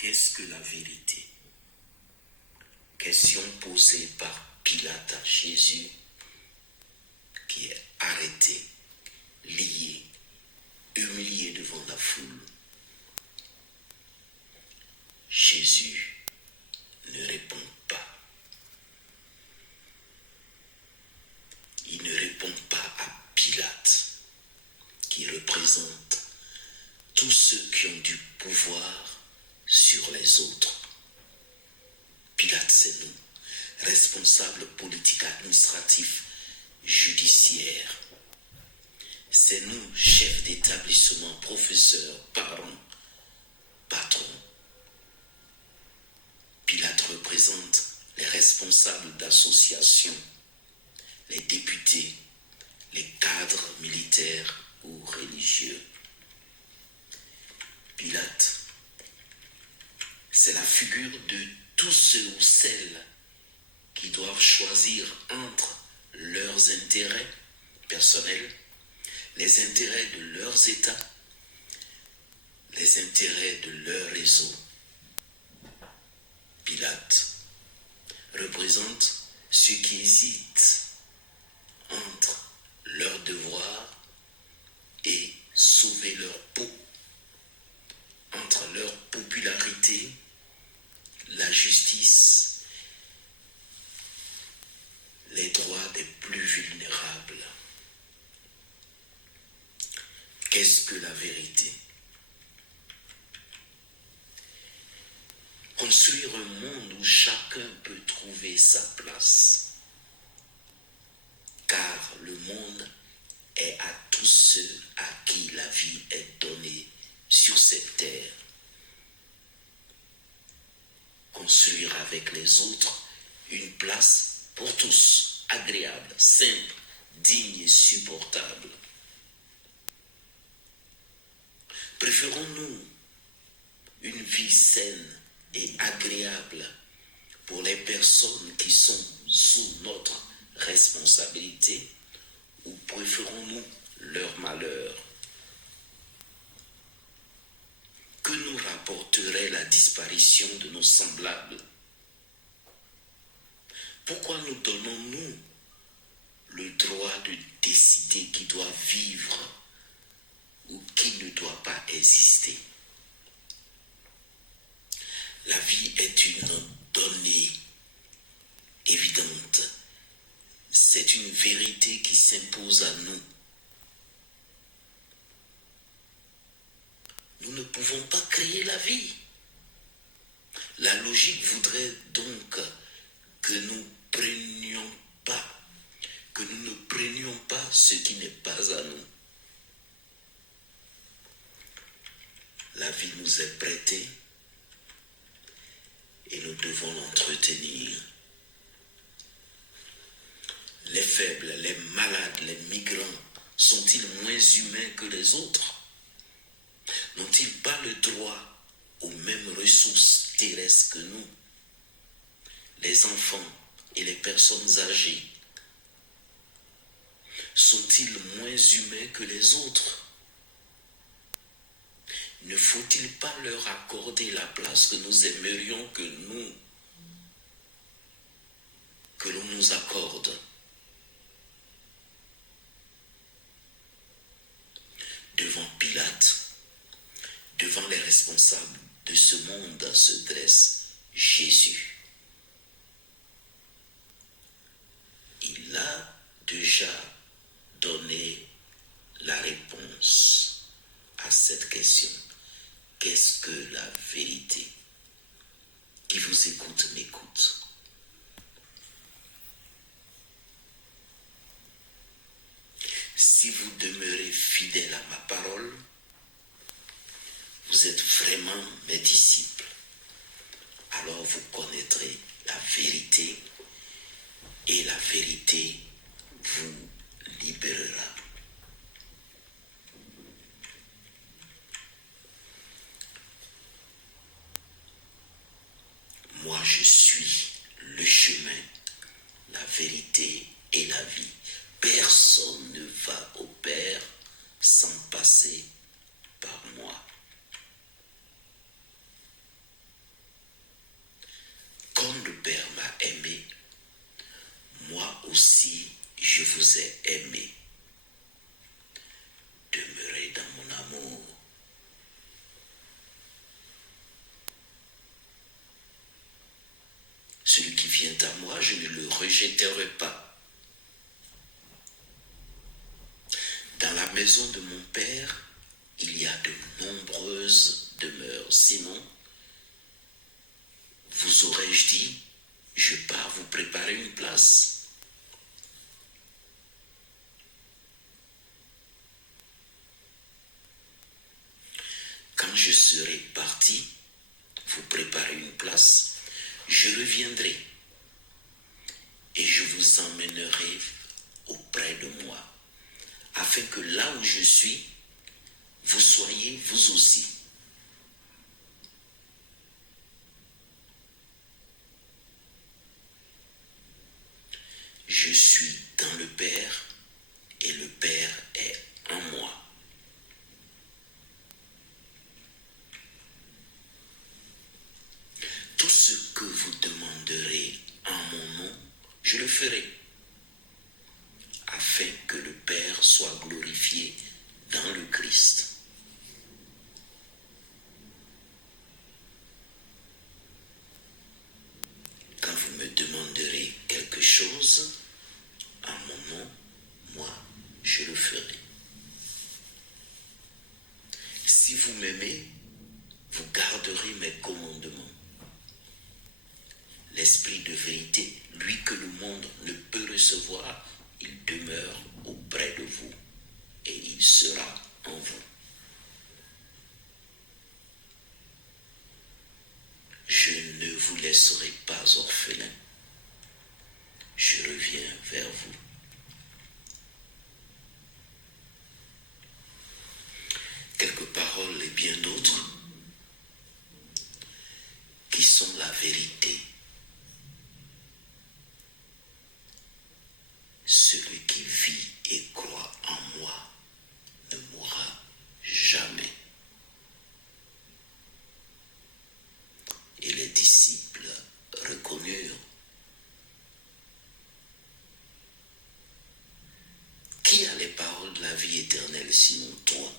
Qu'est-ce que la vérité? Question posée par Pilate à Jésus, qui est arrêté, lié, humilié devant la foule. Jésus ne répond pas. Il ne répond pas à Pilate, qui représente tous ceux qui ont du pouvoir sur les autres. Pilate, c'est nous, responsables politiques, administratifs, judiciaires. C'est nous, chefs d'établissement, professeurs, parents, patrons. Pilate représente les responsables d'associations, les députés, les cadres militaires ou religieux. Pilate, c'est la figure de tous ceux ou celles qui doivent choisir entre leurs intérêts personnels, les intérêts de leurs États, les intérêts de leur réseau. Pilate représente ceux qui hésitent entre leur devoir et sauver leur peau, entre leur popularité, la justice, les droits des plus vulnérables. Qu'est-ce que la vérité? Construire un monde où chacun peut trouver sa place. Car le monde est à tous ceux à qui la vie est donnée sur cette terre. Construire avec les autres une place pour tous, agréable, simple, digne et supportable. Préférons-nous une vie saine et agréable pour les personnes qui sont sous notre responsabilité, ou préférons-nous leur malheur? Que nous rapporterait la disparition de nos semblables? Pourquoi nous donnons-nous le droit de décider qui doit vivre ou qui ne doit pas exister? La vie est une donnée évidente. C'est une vérité qui s'impose à nous. Nous ne pouvons pas créer la vie. La logique voudrait donc que nous ne prenions pas ce qui n'est pas à nous. La vie nous est prêtée et nous devons l'entretenir. Les faibles, les malades, les migrants sont-ils moins humains que les autres? N'ont-ils pas le droit aux mêmes ressources terrestres que nous? Les enfants et les personnes âgées sont-ils moins humains que les autres? Ne faut-il pas leur accorder la place que nous aimerions que l'on nous accorde? Devant Pilate, devant les responsables de ce monde se dresse Jésus. Il a déjà donné la réponse à cette question. Qu'est-ce que la vérité? Qui vous écoute, m'écoute. Si vous demeurez fidèle à ma parole, vous êtes vraiment mes disciples. Alors vous connaîtrez la vérité et la vérité vous libérera. Moi, je suis le chemin, la vérité et la vie. Personne ne va au Père sans passer par moi. vous ai aimé. Demeurez dans mon amour. Celui qui vient à moi, je ne le rejetterai pas. Dans la maison de mon Père, il y a de nombreuses demeures. Sinon, vous aurais-je dit, je pars vous préparer une place. Quand je serai parti, vous préparer une place, je reviendrai et je vous emmènerai auprès de moi, afin que là où je suis, vous soyez vous aussi. Je suis dans le Père et le Père est en moi. Tout ce que vous demanderez en mon nom, je le ferai, afin que le Père soit glorifié dans le Christ. Quand vous me demanderez quelque chose en mon nom, moi, je le ferai. Si vous m'aimez, vous garderez mes commandements. L'Esprit de vérité, lui que le monde ne peut recevoir, il demeure auprès de vous et il sera en vous. Je ne vous laisserai pas orphelin. Je reviens vers vous. Quelques paroles et bien d'autres qui sont la vérité. Celui qui vit et croit en moi ne mourra jamais. Et les disciples reconnurent. Qui a les paroles de la vie éternelle sinon toi?